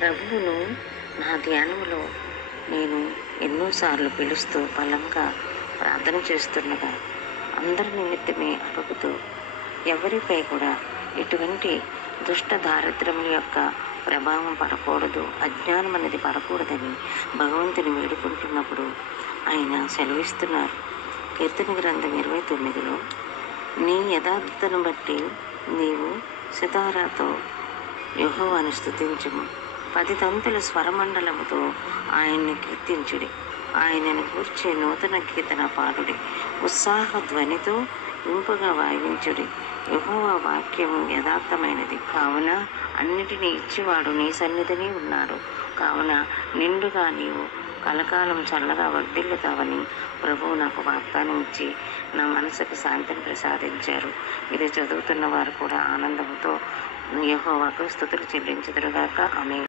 ప్రభువును నా ధ్యానంలో నేను ఎన్నోసార్లు పిలుస్తూ బలంగా ప్రార్థన చేస్తుండగా అందరి నిమిత్తమే అడుగుతూ ఎవరిపై కూడా ఎటువంటి దుష్ట దారిద్ర్యముల యొక్క ప్రభావం పడకూడదు, అజ్ఞానం అనేది పడకూడదని భగవంతుని వేడుకుంటున్నప్పుడు ఆయన సెలవిస్తున్నారు. కీర్తన గ్రంథం 29లో నీ యథార్థతను బట్టి నీవు సితారాతో యెహోవాను స్తుతించుము, 10 తంతుల స్వరమండలముతో ఆయన్ని కీర్తించుడి, ఆయనను గూర్చి నూతన కీర్తన పాడుడి, ఉత్సాహ ధ్వనితో ఇంపుగా వాయించుడి. యెహోవా వాక్యము యథార్థమైనది కావున అన్నిటినీ ఇచ్చివాడు నీ సన్నిధిని ఉన్నాడు. కావున నిండుగా నీవు కలకాలం చల్లగా వర్ధిల్లుతావని ప్రభువు నాకు వాగ్దానం ఇచ్చి నా మనసుకు శాంతిని ప్రసాదించారు. ఇది చదువుతున్న వారు కూడా ఆనందంతో యెహోవాకు స్తుతులు చెల్లించుదురుగాక. ఆమేన్.